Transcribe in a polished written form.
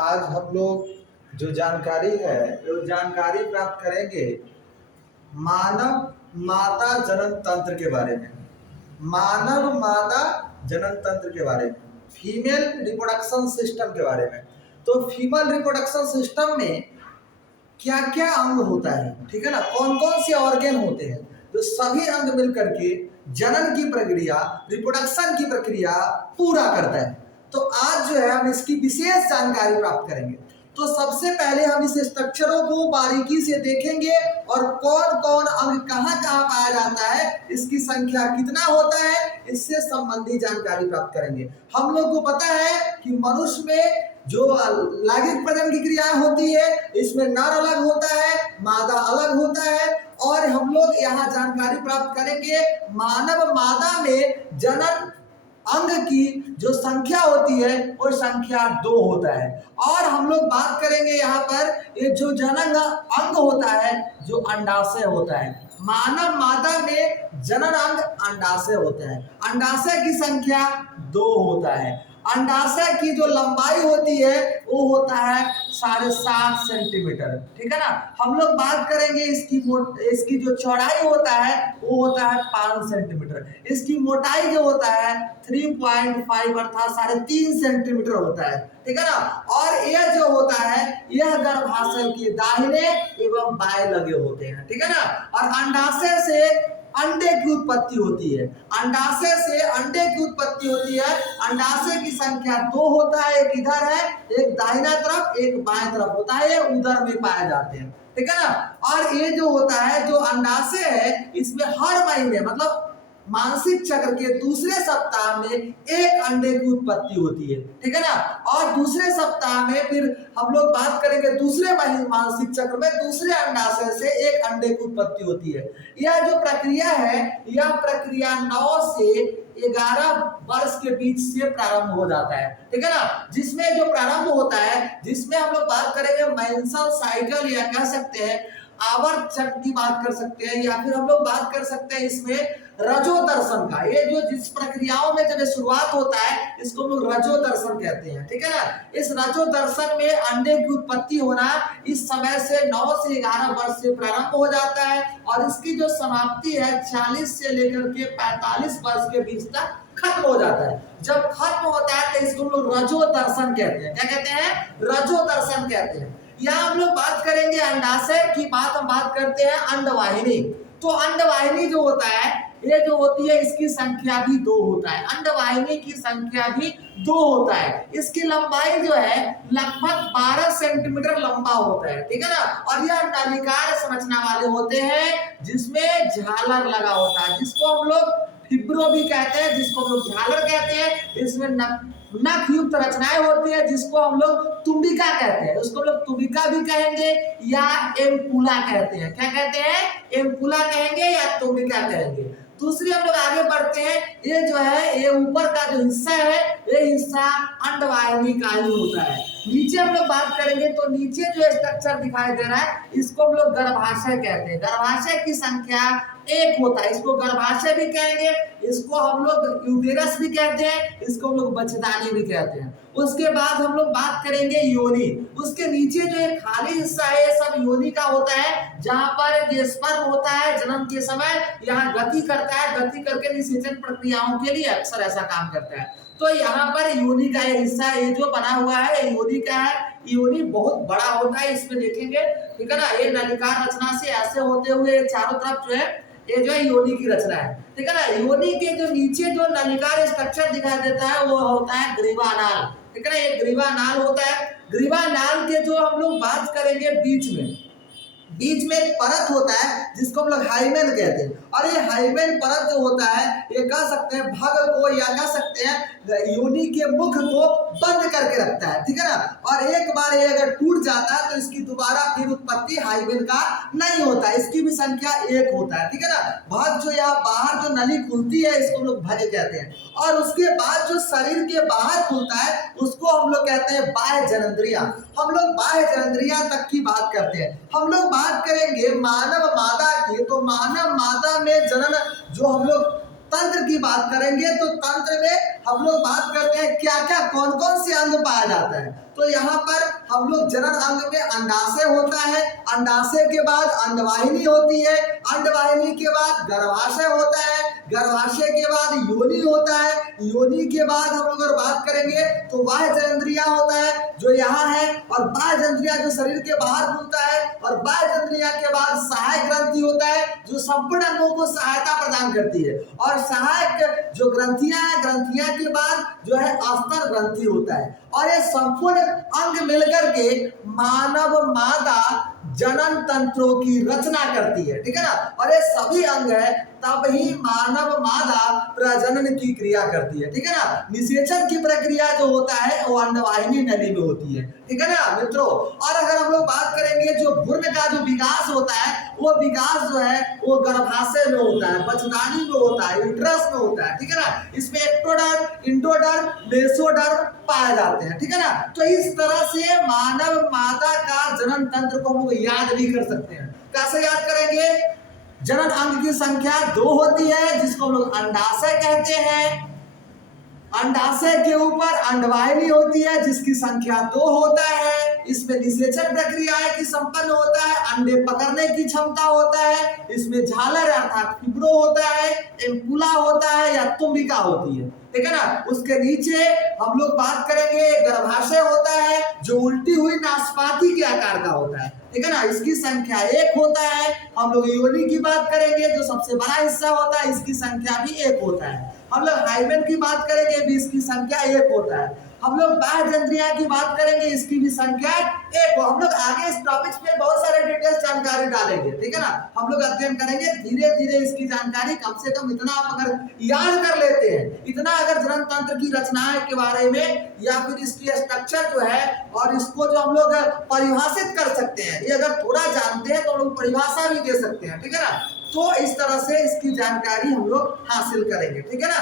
आज हम लोग जो जानकारी है वो जानकारी प्राप्त करेंगे मानव माता जनन तंत्र के बारे में। मानव माता जनन तंत्र के बारे में, फीमेल रिप्रोडक्शन सिस्टम के बारे में। तो फीमेल रिप्रोडक्शन सिस्टम में क्या क्या अंग होता है, ठीक है ना, कौन कौन से ऑर्गन होते हैं, जो सभी अंग मिलकर के जनन की प्रक्रिया, रिप्रोडक्शन की प्रक्रिया पूरा करता है। तो आज जो है हम इसकी विशेष जानकारी प्राप्त करेंगे। तो सबसे पहले हम इस स्ट्रक्चरों को बारीकी से देखेंगे और कौन कौन अंग कहाँ कहाँ पाया जाता है, इसकी संख्या कितना होता है, इससे संबंधित जानकारी प्राप्त करेंगे। हम लोग को पता है कि मनुष्य में जो लैंगिक प्रजनन की क्रिया होती है, इसमें नर अलग होता है, मादा अलग होता है। और हम लोग यहाँ जानकारी प्राप्त करेंगे मानव मादा में जनन अंग की जो संख्या होती है वो संख्या 2 होता है। और हम लोग बात करेंगे यहाँ पर ये जो जनन अंग होता है जो अंडाशय होता है। मानव मादा में जनन अंग अंडाशय होता है। अंडाशय की संख्या 2 होता है। अंडाशय की जो लंबाई होती है वो होता है 7.5 सेंटीमीटर, ठीक है ना। हम लोग बात करेंगे इसकी जो चौड़ाई होता है वो होता है 5 सेंटीमीटर। इसकी मोटाई जो होता है 3.5 अर्थात 3.5 सेंटीमीटर होता है, ठीक है ना। और यह जो होता है यह गर्भाशय के दाहिने एवं बाएं लगे होते हैं, ठीक है ना। और अंडाशय से अंडे की उत्पत्ति होती है। अंडाशय से अंडे की उत्पत्ति होती है। अंडाशय की संख्या 2 होता है, एक इधर है, एक दाहिना तरफ, एक बाएं तरफ होता है, ये उधर में पाए जाते हैं, ठीक है ना। और ये जो होता है जो अंडाशय है इसमें हर महीने मतलब मानसिक चक्र के दूसरे सप्ताह में एक अंडे की उत्पत्ति होती है, ठीक है ना। और दूसरे सप्ताह में फिर हम लोग बात करेंगे दूसरे मानसिक चक्र में दूसरे अंडाशय से एक अंडे की उत्पत्ति होती है। यह जो प्रक्रिया है यह प्रक्रिया 9 से 11 वर्ष के बीच से प्रारंभ हो जाता है, ठीक है ना। जिसमें जो प्रारंभ होता है, जिसमें हम लोग बात करेंगे मेंस्ट्रुअल साइकिल या कह सकते हैं आवर्त चक्र की बात कर सकते हैं, या फिर हम लोग बात कर सकते हैं इसमें रजो दर्शन का। ये जो जिस प्रक्रियाओं में जब शुरुआत होता है इसको हम लोग रजो दर्शन कहते हैं, ठीक है ना। इस रजो दर्शन में अंडे की उत्पत्ति होना इस समय से 9 से 11 वर्ष से प्रारंभ हो जाता है और इसकी जो समाप्ति है 40 से लेकर के 45 वर्ष के बीच तक खत्म हो जाता है। जब खत्म होता है तो इसको हम लोग रजो दर्शन कहते हैं। क्या कहते हैं? रजो दर्शन कहते हैं। यहाँ हम लोग बात करेंगे अंडाशय की हम बात करते हैं अंडवाहिनी। तो अंडवाहिनी जो होता है ये जो होती है इसकी संख्या भी 2 होता है। अंडवाहिनी की संख्या भी 2 होता है। इसकी लंबाई जो है लगभग 12 सेंटीमीटर लंबा होता है, ठीक है ना। और यह नलिकार संरचना वाले होते हैं जिसमें झालर लगा होता है, जिसको हम लोग फिब्रो भी कहते हैं, जिसको हम लोग झालर कहते हैं। इसमें नख युक्त रचनाएं होती है जिसको हम लोग तुम्बिका कहते हैं। उसको हम लोग तुम्बिका भी कहेंगे या एम्पुला कहते हैं। क्या कहते हैं? एम्पुला कहेंगे या तुम्बिका कहेंगे। दूसरी हम लोग आगे बढ़ते हैं। ये जो है ये ऊपर का जो हिस्सा है ये हिस्सा अंडवाहिनी का ही होता है। नीचे हम लोग बात करेंगे तो नीचे जो स्ट्रक्चर दिखाई दे रहा है इसको हम लोग गर्भाशय कहते हैं। गर्भाशय की संख्या 1 होता है। इसको गर्भाशय भी कहेंगे, इसको हम लोग यूटेरस भी कहते हैं, इसको हम लोग बच्चेदानी भी कहते हैं। उसके बाद हम लोग बात करेंगे योनि। उसके नीचे जो एक खाली हिस्सा है ये सब योनि का होता है, जहां पर ये स्पर्म होता है जन्म के समय यहाँ गति करता है, गति करके निषेचन प्रक्रियाओं के लिए अक्सर ऐसा काम करता है। तो यहाँ पर योनि का ये हिस्सा ये जो बना हुआ है योनि का है। योनि बहुत बड़ा होता है, इसमें देखेंगे, ठीक है ना। ये नलिकार रचना से ऐसे होते हुए चारों तरफ जो है ये जो है योनि की रचना है, ठीक है ना। योनि के जो नीचे जो नलिकार स्ट्रक्चर दिखाई देता है वो होता है ग्रीवानाल, ठीक है ना। ये ग्रीवानाल होता है। ग्रीवानाल के जो हम लोग बात करेंगे बीच में एक परत होता है जिसको हम लोग हाइमेन कहते हैं। और ये हाइमेन परत जो होता है ये कह सकते हैं भाग को या कह सकते हैं योनि के मुख को बंद करके रखता है, ठीक है ना। और एक बार ये अगर टूट जाता है तो इसकी दोबारा फिर उत्पत्ति हाइमेन का नहीं होता है। इसकी भी संख्या 1 होता है, ठीक है ना। भाग जो यहाँ बाहर जो नली खुलती है इसको हम लोग भज कहते हैं। और उसके बाद जो शरीर के बाहर खुलता है उसको हम लोग कहते हैं बाह्य जननेंद्रियां। हम लोग बाह्य जननेंद्रियां तक की बात करते हैं। हम लोग बात करेंगे मानव मादा की। तो मानव मादा में जनन जो हम लोग तंत्र की बात करेंगे तो तंत्र में हम लोग बात करते हैं क्या क्या कौन कौन से अंग पाया जाता है। तो यहाँ पर हम लोग जनन अंग में अंडाशय होता है, अंडाशय के बाद अंडवाहिनी होती है, अंडवाहिनी के बाद गर्भाशय होता है, गर्भाशय के बाद योनि होता है, योनि के बाद हम लोग अगर बात करेंगे तो बाह्य जननेंद्रिया होता है जो यहाँ है, और बाह्य जननेंद्रिया जो शरीर के बाहर खुलता है, और बाह्य जननेंद्रिया के बाद सहायक ग्रंथि होता है जो संपूर्ण अंगों को सहायता प्रदान करती है, और सहायक जो ग्रंथियां हैं, ग्रंथियां के बाद जो है अस्तर ग्रंथि होता है, और ये संपूर्ण अंग मिलकर के मानव मादा जनन तंत्रों की रचना करती है, ठीक है ना। और ये सभी अंग है तब ही मानव मादा प्रजनन की क्रिया करती है, ठीक है ना। निषेचन की प्रक्रिया जो होता है वो अंडवाहिनी नली में होती है, ठीक है ना मित्रों। और अगर हम लोग बात करेंगे जो भ्रूण का जो विकास होता है वो विकास जो है वो गर्भाशय में होता है, बछड़ानी में होता है, यूट्रस में होता है, ठीक है ना। इसमें एक्टोडर्म, इंडोडर्म, मेसोडर्म पाए जाते हैं, ठीक है ना। तो इस तरह से मानव मादा का जनन तंत्र को हम लोग याद भी कर सकते हैं। कैसे याद करेंगे? जनन अंग की संख्या 2 होती है जिसको हम लोग अंडाशय कहते हैं, अंडाशय के ऊपर अंडवाहिनी होती है जिसकी संख्या 2 होता है, इसमें निषेचन प्रक्रिया की संपन्न होता है, अंडे पकड़ने की क्षमता होता है, इसमें झालर अर्थात फिब्रो होता है, एम्पुला होता है या तुम्बिका होती है, ठीक है ना। उसके नीचे हम लोग बात करेंगे गर्भाशय होता है जो उल्टी हुई नाशपाती के आकार का होता है, ठीक है ना। इसकी संख्या 1 होता है। हम लोग योनि की बात करेंगे जो सबसे बड़ा हिस्सा होता है, इसकी संख्या भी 1 होता है। हम लोग हाइमेन की बात करेंगे भी इसकी संख्या 1 होता है। हम लोग बाह्य जननेंद्रिया की बात करेंगे इसकी भी संख्या 1 हो। हम लोग आगे इस टॉपिक्स पे बहुत सारे डिटेल्स जानकारी डालेंगे, ठीक है ना। हम लोग अध्ययन करेंगे धीरे धीरे इसकी जानकारी, कम से कम इतना आप अगर याद कर लेते हैं, इतना अगर जनन तंत्र की रचनाएं के बारे में या फिर इसकी स्ट्रक्चर जो है और इसको जो हम लोग परिभाषित कर सकते हैं, ये अगर थोड़ा जानते हैं तो हम लोग परिभाषा भी दे सकते हैं, ठीक है ना। तो इस तरह से इसकी जानकारी हम लोग हासिल करेंगे, ठीक है ना।